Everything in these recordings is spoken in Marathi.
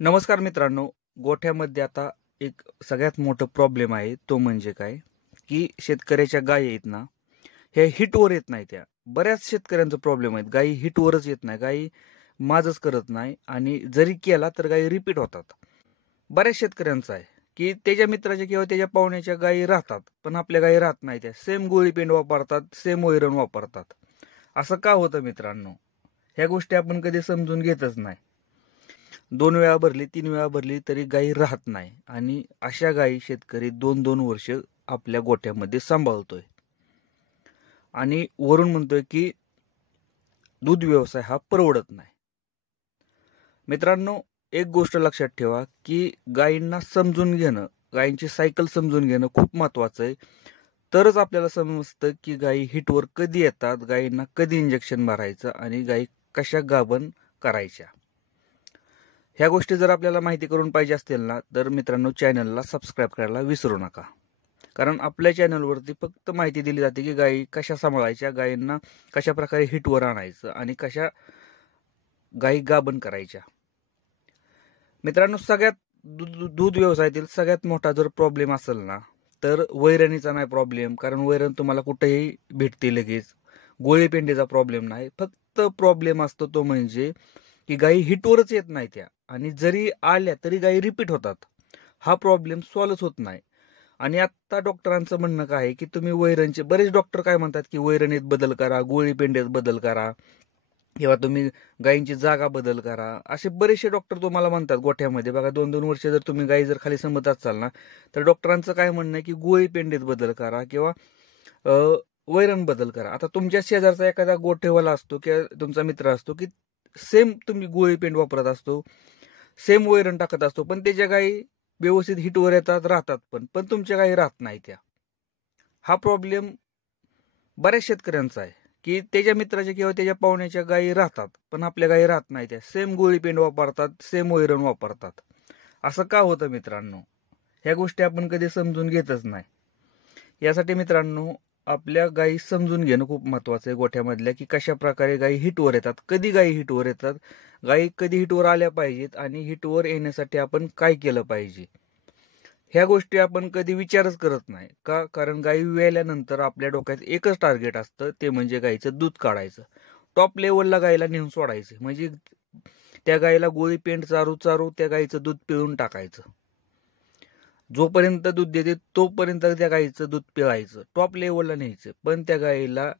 नमस्कार मित्रांनो. गोठ्यामध्ये आता एक सगळ्यात मोठं प्रॉब्लेम आहे, तो म्हणजे काय की शेतकऱ्याच्या गायी आहेत ना, ह्या हिटवर येत नाही. त्या बऱ्याच शेतकऱ्यांचा प्रॉब्लेम आहे, गायी हिटवरच येत नाही, गायी माझच करत नाही आणि जरी केला तर गायी रिपीट होतात. बऱ्याच शेतकऱ्यांचं आहे की त्याच्या मित्राच्या किंवा त्याच्या पाहुण्याच्या गायी राहतात, पण आपल्या गायी राहत नाही. त्या सेम गोळी पेंड वापरतात, सेम वैरण वापरतात. असं का होतं मित्रांनो? ह्या गोष्टी आपण कधी समजून घेतच नाही. 2 वेळा भरली, 3 वेळा भरली तरी गायी राहत नाही आणि अशा गायी शेतकरी 2-2 वर्ष आपल्या गोठ्यामध्ये सांभाळतोय आणि वरून म्हणतोय की दूध व्यवसाय हा परवडत नाही. मित्रांनो, एक गोष्ट लक्षात ठेवा की गायींना समजून घेणं, गायींची सायकल समजून घेणं खूप महत्वाचं आहे. तरच आपल्याला समजतं की गायी हिटवर कधी येतात, गायींना कधी इंजेक्शन मारायचं आणि गायी कशा गाभण करायच्या. ह्या गोष्टी जर आपल्याला माहिती करून पाहिजे असतील ना, तर मित्रांनो चॅनलला सबस्क्राईब करायला विसरू नका. कारण आपल्या चॅनलवरती फक्त माहिती दिली जाते की गायी कशा सांभाळायच्या, गायींना कशा प्रकारे हिटवर आणायचं आणि कशा गायी गाभण करायच्या. मित्रांनो, सगळ्यात दूध व्यवसायातील सगळ्यात मोठा जर प्रॉब्लेम असेल ना, तर वैरणीचा नाही प्रॉब्लेम. कारण वैरण तुम्हाला कुठेही भेटते लगेच. गोळी पेंडीचा प्रॉब्लेम नाही. फक्त प्रॉब्लेम असतो तो म्हणजे की गायी हिटवरच येत नाही त्या, आणि जरी आल्या तरी गायी रिपीट होतात. हा प्रॉब्लेम सॉल्व्हच होत नाही. आणि आता डॉक्टरांचं म्हणणं काय आहे की तुम्ही वैरणचे, बरेच डॉक्टर काय म्हणतात की वैरणीत बदल करा, गोळी पेंड्यात बदल करा, किंवा तुम्ही गायींची जागा बदल करा. असे बरेचसे डॉक्टर तुम्हाला म्हणतात गोठ्यामध्ये. बघा, 2-2 वर्ष जर तुम्ही गायी जर खाली संभत असाल ना, तर डॉक्टरांचं काय म्हणणं आहे की गोळी पेंडीत बदल करा किंवा वैरण बदल करा. आता तुमच्या शेजारचा एखादा गोठेवाला असतो किंवा तुमचा मित्र असतो की सेम तुम्ही गोळी पेंड वापरत असतो, सेम वैरण टाकत असतो, पण त्याच्या गायी व्यवस्थित हिटवर येतात, राहतात, पण तुमच्या गायी राहत नाही त्या. हा प्रॉब्लेम बऱ्याच शेतकऱ्यांचा आहे की त्याच्या मित्राच्या किंवा त्याच्या पाहुण्याच्या गायी राहतात, पण आपल्या गायी राहत नाही. त्या सेम गोळी पेंड वापरतात, सेम वैरण वापरतात. असं का होतं मित्रांनो? ह्या गोष्टी आपण कधी समजून घेतच नाही. यासाठी मित्रांनो, आपल्या गायी समजून घेणं खूप महत्वाचं आहे गोठ्यामधल्या, की कशा प्रकारे गायी हिटवर येतात, कधी गायी हिटवर येतात, गायी कधी हिटवर आल्या पाहिजेत आणि हिटवर येण्यासाठी आपण काय केलं पाहिजे. ह्या गोष्टी आपण कधी विचारच करत नाही का? कारण गायी वेल्यानंतर आपल्या डोक्यात एकच टार्गेट असतं, ते म्हणजे गायीचं दूध काढायचं. टॉप लेवलला गायीला नेऊन सोडायचं, म्हणजे त्या गायीला गोळी पेंड चारू चारू त्या गायीचं दूध पिळून टाकायचं. जोपर्यंत दूध देते तोपर्यंत त्या गायीचं दूध पिळायचं, टॉप लेवलला न्यायचं. पण त्या गायीला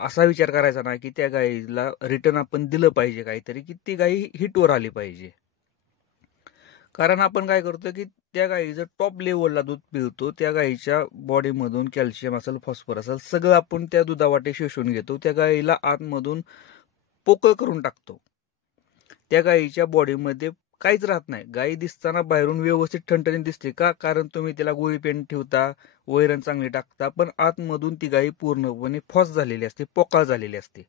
असा विचार करायचा नाही की त्या गायीला रिटर्न आपण दिलं पाहिजे काहीतरी, की ती गायी हिटवर आली पाहिजे. कारण आपण काय करतो की त्या गायीचं टॉप लेवलला दूध पिळतो, त्या गायीच्या बॉडीमधून कॅल्शियम असेल, फॉस्फरस असेल, सगळं आपण त्या दुधावाटे शोषून घेतो. त्या गायीला आतमधून पोकळ करून टाकतो. त्या गायीच्या बॉडीमध्ये काहीच राहत नाही. गायी दिसताना बाहेरून व्यवस्थित ठणठणीत दिसते का? कारण तुम्ही तिला गोळी पेंड ठेवता, वैरण चांगली टाकता, पण आतमधून ती गायी पूर्णपणे फॉस झालेली असते, पोकळ झालेली असते.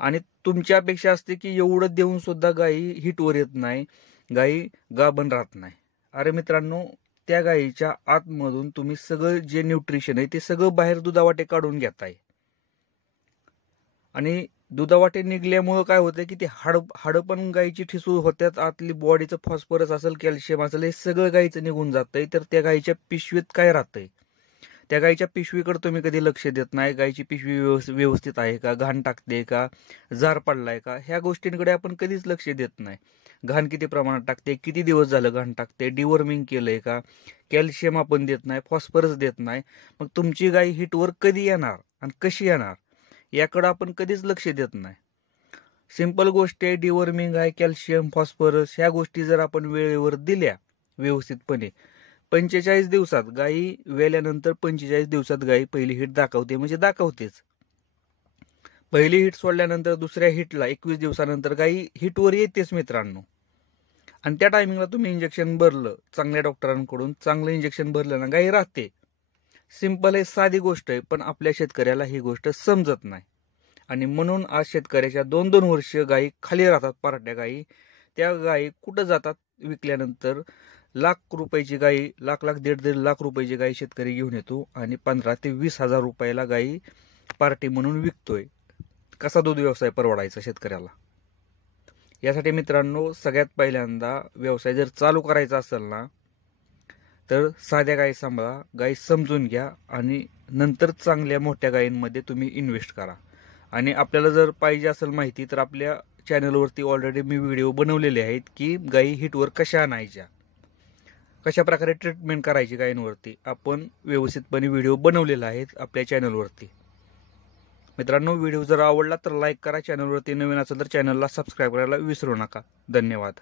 आणि तुमची अपेक्षा असते की एवढं देऊन सुद्धा गायी हिटवर येत नाही, गायी गाभण राहत नाही. अरे मित्रांनो, त्या गायीच्या आतमधून तुम्ही सगळं जे न्यूट्रिशन आहे ते सगळं बाहेर दुधावाटे काढून घेताय. आणि दुधावाटे निघल्यामुळं काय होतं की ते हाड पण गायीची ठिसूळ होत्यात, आतली बॉडीचं फॉस्फरस असेल, कॅल्शियम असेल, हे सगळं गायीचं निघून जातंय. तर त्या गायीच्या पिशवीत काय राहतंय? त्या गायीच्या पिशवीकडे तुम्ही कधी लक्ष देत नाही. गायीची पिशवी व्यवस्थित आहे का, घाण टाकते का, जार पडलाय का, ह्या गोष्टींकडे आपण कधीच लक्ष देत नाही. घाण किती प्रमाणात टाकते, किती दिवस झालं घाण टाकते, डिवॉर्मिंग केलंय का, कॅल्शियम आपण देत नाही, फॉस्फरस देत नाही. मग तुमची गाय हिटवर कधी येणार आणि कशी येणार याकडे आपण कधीच लक्ष देत नाही. सिंपल गोष्ट आहे, डिवॉर्मिंग आहे, कॅल्शियम, फॉस्फरस, ह्या गोष्टी जर आपण वेळेवर दिल्या व्यवस्थितपणे, 45 दिवसात गायी वेल्यानंतर 45 दिवसात गायी पहिली हिट दाखवते, म्हणजे दाखवतेच. पहिली हिट सोडल्यानंतर दुसऱ्या हिटला 21 दिवसानंतर गायी हिटवर येतेच मित्रांनो. आणि त्या टायमिंगला तुम्ही इंजेक्शन भरलं, चांगल्या डॉक्टरांकडून चांगलं इंजेक्शन भरलं ना, गायी राहते. सिंपल आहे, साधी गोष्ट आहे, पण आपल्या शेतकऱ्याला ही गोष्ट समजत नाही. आणि म्हणून आज शेतकऱ्याच्या 2-2 वर्ष गायी खाली राहतात, पार्ट्या गायी. त्या गायी कुठं जातात विकल्यानंतर? लाख रुपयाची गायी, लाख 1.5 लाख रुपयाची गायी शेतकरी घेऊन येतो आणि 15 ते 20 हजार रुपयाला गायी पार्टी म्हणून विकतोय. कसा दूध व्यवसाय परवडायचा शेतकऱ्याला? यासाठी मित्रांनो, सगळ्यात पहिल्यांदा व्यवसाय जर चालू करायचा असेल ना, तर साध्या गायी सांभाळा, गायी समजून घ्या आणि नंतर चांगल्या मोठ्या गायींमध्ये तुम्ही इन्व्हेस्ट करा. आणि आपल्याला जर पाहिजे असेल माहिती, तर आपल्या चॅनलवरती ऑलरेडी मी व्हिडिओ बनवलेले आहेत की गायी हिटवर कशा आणायच्या, कशा प्रकारे ट्रीटमेंट करायची गायींवरती. आपण व्यवस्थितपणे व्हिडिओ बनवलेला आहेत आपल्या चॅनलवरती. मित्रांनो, व्हिडिओ जर आवडला तर लाईक करा. चॅनलवरती नवीन असेल तर चॅनलला सबस्क्राईब करायला विसरू नका. धन्यवाद.